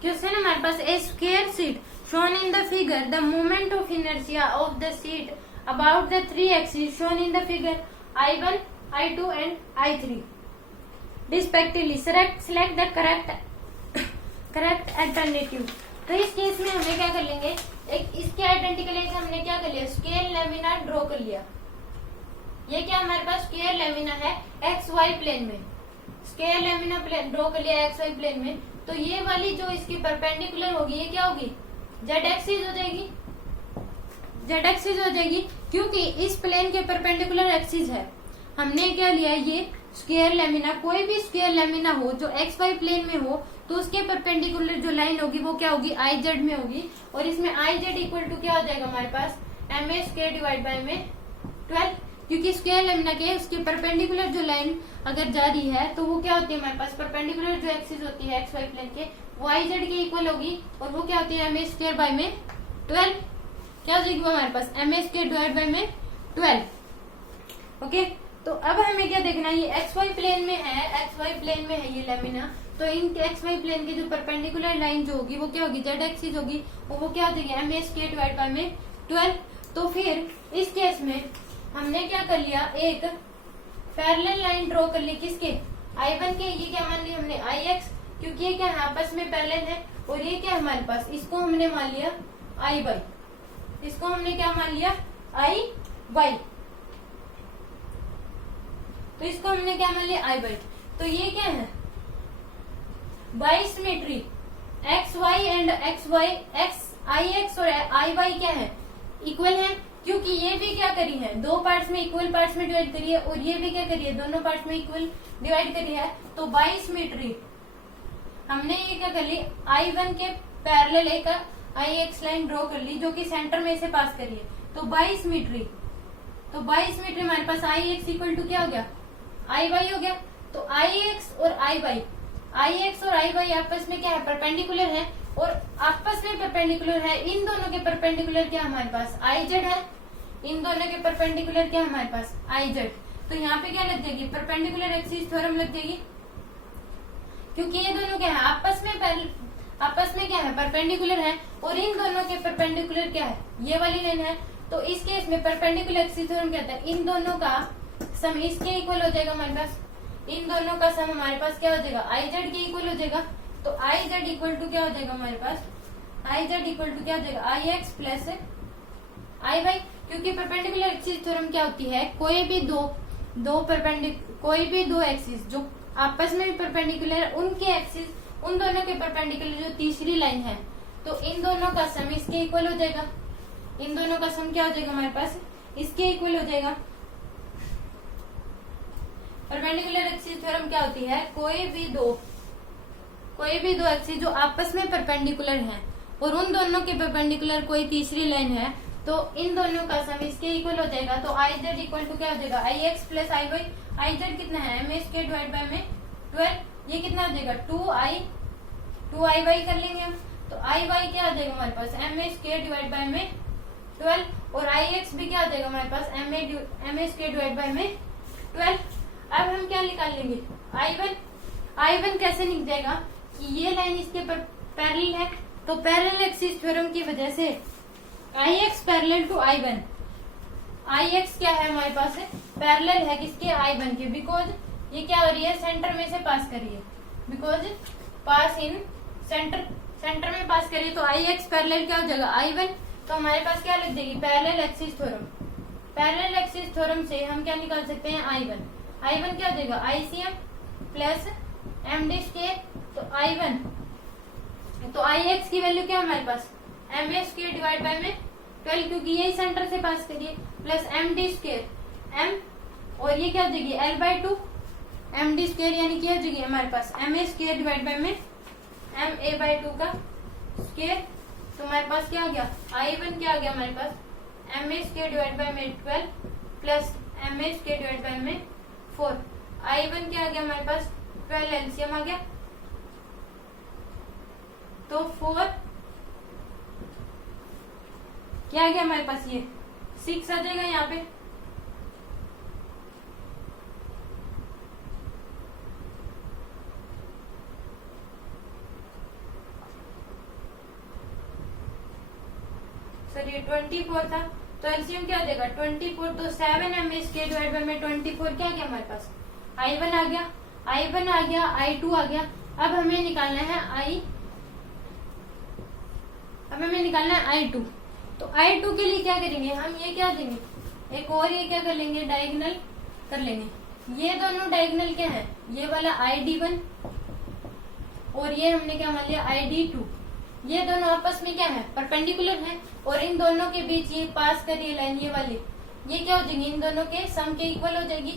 Question हमारे पास a square sheet shown in the figure, the moment of inertia of the sheet about the three axes shown in the figure I1, I2 and I3 respectively. Select the correct alternative. तो इस case में हमें क्या कर लेंगे, एक इसके identical एक हमने क्या कर लिया, स्क्वायर लेमिना ड्रॉ कर लिया। ये क्या हमारे पास स्क्वायर लेमिना है एक्स वाई प्लेन में, स्क्वायर लेमिना प्लेन ड्रॉ कर लिया एक्स वाई प्लेन में। तो ये वाली जो इसकी परपेंडिकुलर होगी ये क्या होगी, जेड एक्सिस हो जाएगी, जेड एक्सिस हो जाएगी, क्योंकि इस प्लेन के परपेंडिकुलर एक्सिस है। हमने क्या लिया, ये स्क्वायर लेमिना, कोई भी स्क्वायर लेमिना हो जो एक्स वाई प्लेन में हो तो उसके परपेंडिकुलर जो लाइन होगी वो क्या होगी, आई जेड में होगी। और इसमें आई जेड इक्वल टू क्या हो जाएगा हमारे पास, m A square divide by में 12, क्योंकि स्क्वायर लेमिना के उसकी परपेंडिकुलर जो लाइन अगर जा रही है तो वो क्या होती है हमारे पास, परपेंडिकुलर जो एक्सिस होती है एक्स वाई प्लेन के वो आई जेड के इक्वल होगी, और वो क्या होती है एम ए स्क्वायर बाई में 12, क्या हो जाएगी वो हमारे पास m A square divide by में 12। ओके, तो अब हमें क्या देखना है, ये एक्स वाई प्लेन में है, एक्स वाई प्लेन में है ये लेमिना, तो इन एक्स वाई प्लेन की जो परपेंडिकुलर लाइन जो होगी वो क्या होगी, जेड एक्सिस होगी, और वो क्या हो जाएगी M A square divide by में 12। तो फिर इस केस में हमने क्या कर लिया, एक पैरेलल लाइन ड्रॉ कर ली, किसके, I1 के। ये क्या मान लिया हमने IX, क्योंकि ये क्या है आपस में पैरेलल है, और ये क्या है हमारे पास, इसको हमने मान लिया IY, इसको हमने क्या मान लिया IY, तो इसको हमने क्या मान लिया IY। तो ये क्या है, by symmetry XY and XY, IX और IY क्या है, इक्वल है, क्योंकि ये भी क्या करी है, दो पार्ट्स में इक्वल पार्ट्स में डिवाइड करी है, और ये भी क्या करी है, दोनों पार्ट्स में इक्वल डिवाइड करी है। तो बाई सिमेट्री हमने ये क्या कर ली, I1 के पैरेलल एक IX लाइन ड्रॉ कर ली जो कि सेंटर में से पास करी है। तो बाई सिमेट्री हमारे पास IX इक्वल टू क्या हो गया, IY हो गया। तो IX और IY आपस में क्या है, परपेंडिकुलर है, और आपस में परपेंडिकुलर है, इन दोनों के परपेंडिकुलर क्या हमारे पास IZ है, इन दोनों के परपेंडिकुलर क्या हमारे पास IZ। तो यहाँ पे क्या लग जाएगी, परपेंडिकुलर एक्सिस थ्योरम लग जाएगी, क्योंकि ये दोनों क्या है आपस में क्या है, परपेंडिकुलर है, और इन दोनों के परपेंडिकुलर क्या है, ये वाली लाइन है। तो इस केस में परपेंडिकुलर एक्सिस थ्योरम कहता है इन दोनों का सम इसके इक्वल हो जाएगा हमारे पास, इन दोनों का सम हमारे पास क्या हो जाएगा, IZ के इक्वल हो जाएगा। तो IZ इक्वल टू क्या हो जाएगा हमारे पास, IZ इक्वल टू क्या हो जाएगा IX प्लस IY, क्योंकि परपेंडिकुलर एक्सिस थ्योरम क्या होती है, कोई भी दो एक्सिस जो आपस में भी परपेंडिकुलर है, उनके एक्सिस, उन दोनों के परपेंडिकुलर जो तीसरी लाइन है, तो इन दोनों का सम इसके इक्वल हो जाएगा, इन दोनों का सम क्या हो जाएगा हमारे पास, इसके इक्वल हो जाएगा। परपेंडिकुलर एक्सिस थ्योरम क्या होती है, कोई भी दो एक्सिस जो आपस में परपेंडिकुलर हैं और उन दोनों के परपेंडिकुलर कोई तीसरी लाइन है, तो इन दोनों का सम इसके इक्वल हो जाएगा। तो IZ इक्वल टू क्या हो जाएगा IX प्लस IY, IZ कितना है MA स्क्वायर डिवाइड बाय में 12, ये कितना हो जाएगा 2IY कर लेंगे हम। तो IY क्या हो जाएगा हमारे पास MA स्क्वायर डिवाइड बाय में 12, और IX भी क्या हो जाएगा हमारे पास MA स्क्वायर डिवाइड बाय में 12। अब हम क्या निकाल लेंगे, I1 कैसे निकल जाएगा कि ये लाइन इसके पैरेलल है, तो पैरेलल एक्सिस थ्योरम की वजह से IX parallel to I1, IX क्या है हमारे पास पैरेलल है किसके I1 के, बिकॉज ये क्या हो रही है सेंटर में से पास कर रही है, बिकॉज पास इन सेंटर में पास करिए। तो IX पैरेलल क्या हो जाएगा I1, तो हमारे पास क्या लग जाएगी parallel axis theorem, parallel axis theorem से हम क्या निकाल सकते हैं I1 क्या हो जाएगा ICM प्लस MD स्क्वायर। तो I1, तो IX की वैल्यू क्या है हमारे पास MA स्क्वायर डिवाइड बाय में 12, क्योंकि यही सेंटर से पास करिए, प्लस MD स्क्वायर M, और ये क्या हो जाएगी L/2 MD स्क्वायर, यानी क्या हो जाएगी हमारे पास MA स्क्वायर डिवाइड बाय में MA/2 का स्क्वायर। तो हमारे पास क्या आ गया I1 क्या आ गया हमारे पास MA स्क्वायर डिवाइड बाय में 12 plus MA square divide by में 4, I1 क्या आ गया हमारे पास 12, एलसीएम आ गया, तो 4 क्या आ गया हमारे पास, ये 6 आ जाएगा यहाँ पे। सॉरी 24 था, तो एलसीएम क्या हो जाएगा 24, तो 7 डिवाइड बाय में 24 क्या गया हमारे पास I1 आ गया, I1 आ गया, I2 आ गया। अब हमें निकालना है I2। तो I2 के लिए क्या करेंगे हम, ये क्या देंगे, एक और ये क्या कर लेंगे, डायगोनल कर लेंगे। ये दोनों डायगोनल क्या है, ये वाला ID1 और ये हमने क्या मान लिया ID2, ये दोनों आपस में क्या है परपेंडिकुलर है, और इन दोनों के बीच ये पास करिए लाइन, ये वाली ये क्या हो जाएगी, इन दोनों के सम के इक्वल हो जाएगी,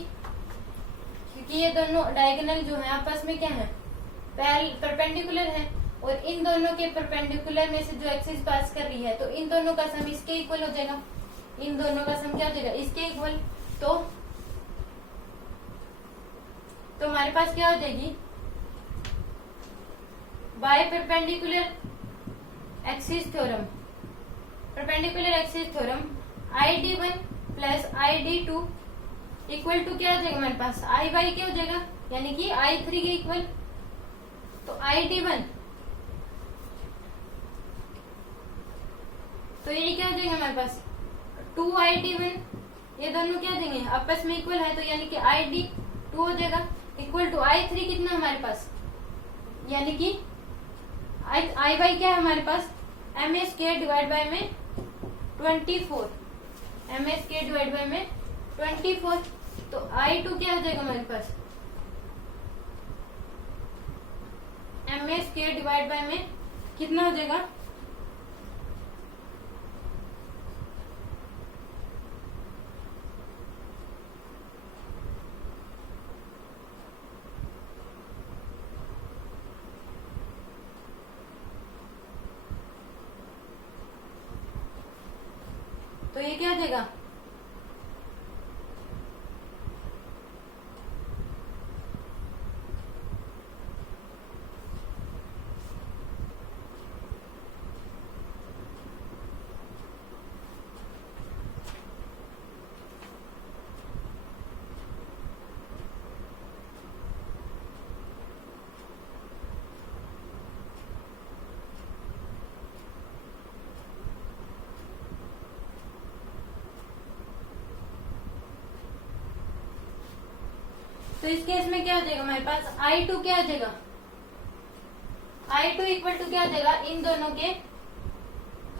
क्योंकि ये दोनों डायगोनल जो है आपस में क्या है परपेंडिकुलर है, और इन दोनों के परपेंडिकुलर में से जो एक्सिस पास कर रही है, तो इन दोनों का सम इसके इक्वल हो जाएगा, इन दोनों का सम क्या हो जाएगा इसके इक्वल। तो हमारे पास क्या हो जाएगी, by perpendicular axis theorem, ID1 plus ID2 equal to क्या हो जाएगा हमारे पास I बाई क्या हो जाएगा, यानी कि I3 के इक्वल। तो ID1 तो ये क्या हो जाएगा हमारे पास 2ID1, ये दोनों क्या देंगे आपस में इक्वल है, तो यानी कि ID2 हो जाएगा इक्वल टू I3 कितना हमारे पास, यानी कि I बाई क्या है हमारे पास MA स्क्वायर डिवाइड बाय में 24, MA स्क्वायर डिवाइड बाय में 24। तो I2 क्या हो जाएगा हमारे पास MA स्क्वायर डिवाइड बाय में कितना हो जाएगा, तो ये क्या हो जाएगा तो इस केस में क्या हो जाएगा हमारे पास I2 क्या हो जाएगा, I2 इक्वल टू क्या हो जाएगा, इन दोनों के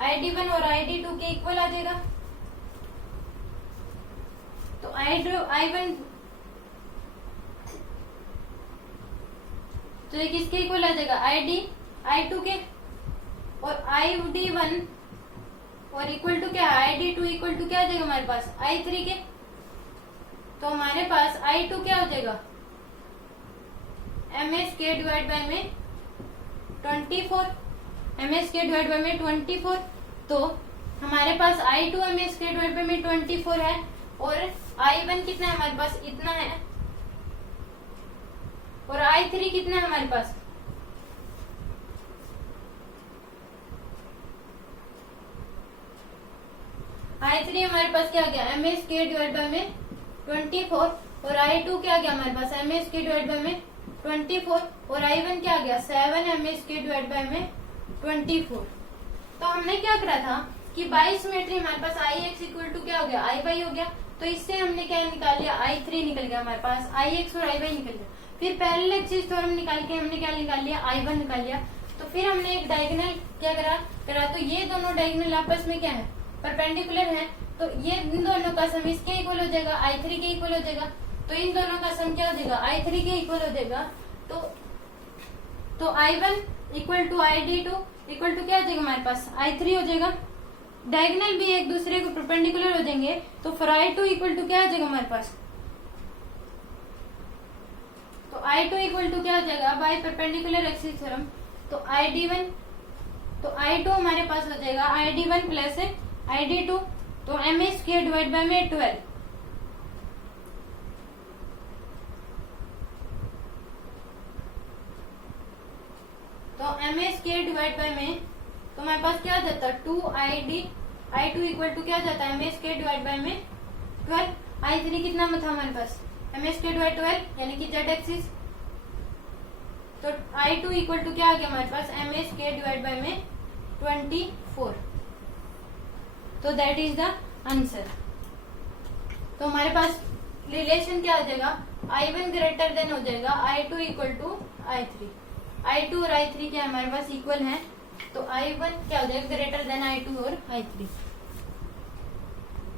ID1 और ID2 के इक्वल आ जाएगा। तो I1 तो ये किसके इक्वल आ जाएगा I2 के, और ID1 और इक्वल टू क्या ID2 इक्वल टू क्या आ जाएगा हमारे पास I3 के। तो हमारे पास I2 क्या हो जाएगा MA स्क्वायर डिवाइड बाय में 24, MA स्क्वायर डिवाइड बाय में 24। तो हमारे पास I2 MA square divide by में 24 है, और I1 कितना है हमारे पास इतना है, और I3 कितना है हमारे पास I3 हमारे पास क्या आ गया MA स्क्वायर डिवाइड बाय में 24, और I2 क्या आ गया हमारे पास MA स्क्वायर डिवाइड बाय में 24, और I1 क्या आ गया 7 MA स्क्वायर डिवाइड बाय में 24। तो हमने क्या करा था कि बाई सिमेट्री हमारे पास Ix इक्वल टू क्या हो गया I बाई हो गया, तो इससे हमने क्या निकाल लिया I3 निकल गया हमारे पास, Ix और I बाई निकल गया। फिर पैरेलल एक्सिस थ्योरम निकाल के हमने क्या निकाल लिया I1 निकाल लिया। तो फिर हमने एक डायगोनल क्या करा तो ये दोनों डायगोनल आपस में क्या है परपेंडिकुलर है, तो ये इन दोनों का सम इसके इक्वल हो जाएगा I3 के इक्वल हो जाएगा। तो इन दोनों का सम क्या हो जाएगा I3 के इक्वल हो जाएगा। तो I1 equal to ID2 equal to क्या हो जाएगा हमारे पास I3 हो जाएगा। डायगोनल भी एक दूसरे को परपेंडिकुलर हो जाएंगे, तो फिर I2 इक्वल टू क्या हो जाएगा हमारे पास, तो I2 इक्वल टू क्या हो जाएगा बाय परपेंडिकुलर एक्सिस थ्योरम। तो I2 हमारे पास हो जाएगा ID1 प्लस ID2, तो MA स्क्वायर डिवाइड बाय में 12, तो MA स्क्वायर डिवाइड बाय में तो हमारे पास क्या हो जाता है 2I2 इक्वल टू क्या हो जाता है MA स्क्वायर डिवाइड बाय में 12। I3 कितना में था हमारे पास MA स्क्वायर डिवाइड 12 यानी कि Z एक्सिस, तो I2 इक्वल टू क्या आ गया हमारे पास MA स्क्वायर डिवाइड बाय में 24। तो दैट इज द आंसर। तो हमारे पास रिलेशन क्या हो जाएगा, I1 ग्रेटर देन हो जाएगा I2 equal to I3। I2 और I3 क्या हमारे पास इक्वल है, तो I1 क्या हो जाएगा ग्रेटर देन I2 और I3।